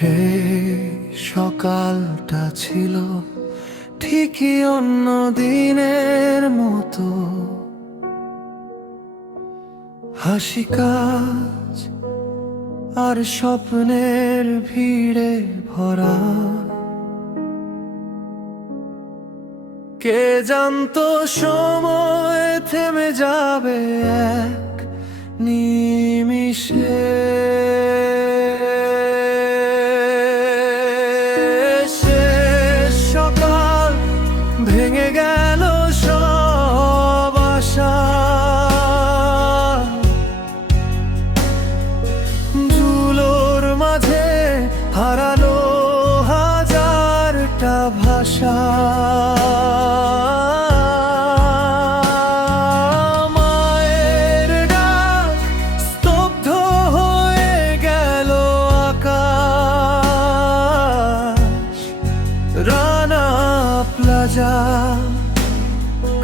সেই সকালটা ছিল ঠিকই অন্য দিনের মতো, হাসি কাজ আর স্বপ্নের ভিড়ে ভরা। কে জানতো সময় থেমে যাবে এক নিমিষে। শেষ সকাল ভেঙে গেল সব আশা, ধুলোর মাঝে হারালো হাজারটা ভাষা।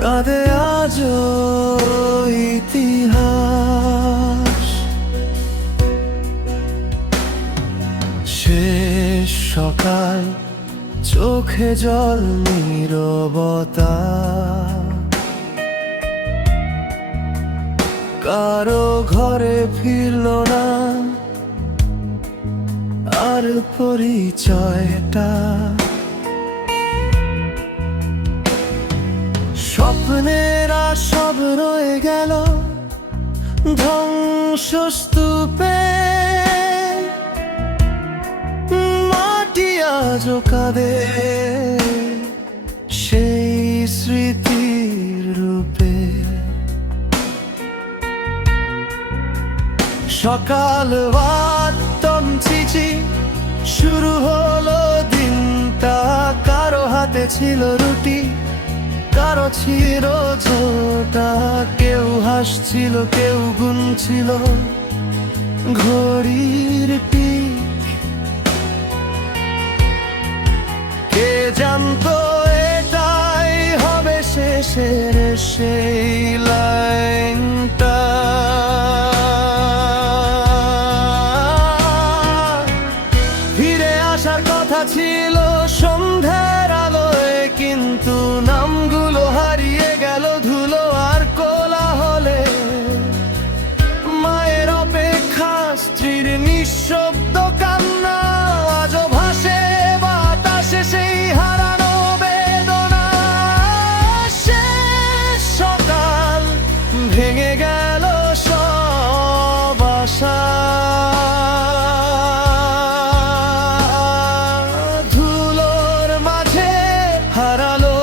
কাঁদে আজও ইতিহাস। শেষ সকাল, চোখে জল, নীরবতা, কারো ঘরে ফিরল না আর পরিচয়টা। স্বপ্নেরা সব রয়ে গেল ধ্বংসস্তূপে, মাটি আজও কাঁদে সেই স্মৃতির রূপে। সকাল বাদন চিঠি, শুরু হলো দিনটা। কারো হাতে ছিল রুটি, কারো ছিল ছোটা, কেউ হাসছিল কেউ গুনছিল ঘড়ির পিক। কে জানতো এটাই হবে শেষের সেই লাইনটা। ফিরে আসার কথা ছিল সন্ধ্যার আলোয়, কিন্তু নামগুলো হারিয়ে গেল ধুলো আর কোলাহলে। মায়ের অপেক্ষা, স্ত্রীর নিঃশব্দ কান্না, আজও ভাসে বাতাসে সেই হারানো বেদনা। শেষ সকাল ভেঙে গেল সব আশা, ধুলোর মাঝে হারালো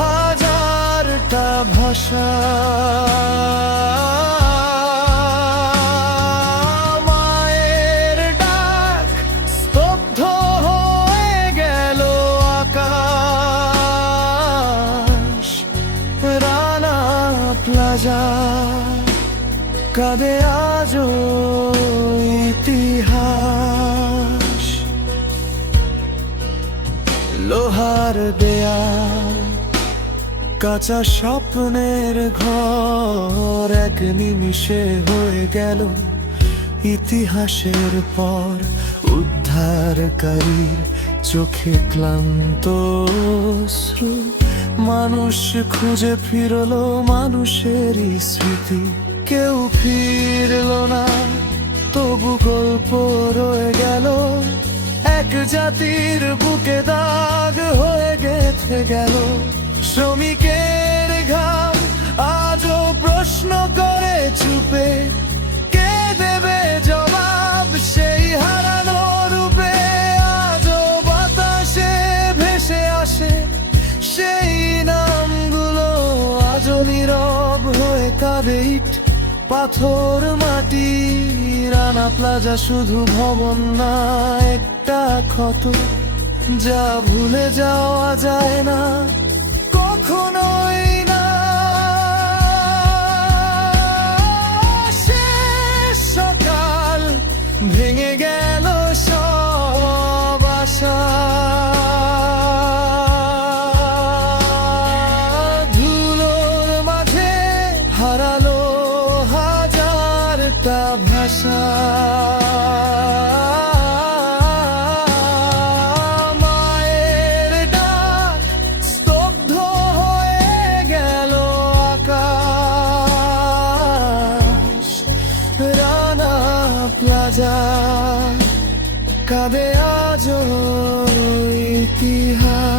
হাজারটা ভাষা। মায়ের ডাক স্তব্ধ হয়ে গেল আকাশ। রানা প্লাজা কাঁদে আজও ইতিহাস। লোহার দেয়াল, কাঁচা স্বপ্নের ঘর, এক নিমিষে হয়ে গেল ইতিহাসের পর। উদ্ধারকারীর চোখে ক্লান্ত অশ্রু, মানুষ খুঁজে ফিরলো মানুষেরই স্মৃতি। কেউ ফিরল না, তবু গল্প রয়ে গেল এক জাতির বুকে, দাগ হয়ে গেঁথে গেল। শ্রমিকের ঘাম আজও প্রশ্ন করে চুপে, কে দেবে জবাব সেই হারানো রূপে। আজও বাতাসে ভেসে আসে সেই নামগুলো, আজও নীরব হয়ে কাঁদে ইট পাথর মাটি। রানা প্লাজা শুধু ভবন না, একটা ক্ষত যা ভুলে যাওয়া যায় না কখনোই না। শেষ সকাল ভেঙে গেল সব আশা, ধুলোর মাঝে হারালো হাজারটা ভাষা। কাঁদে আজও ইতিহাস।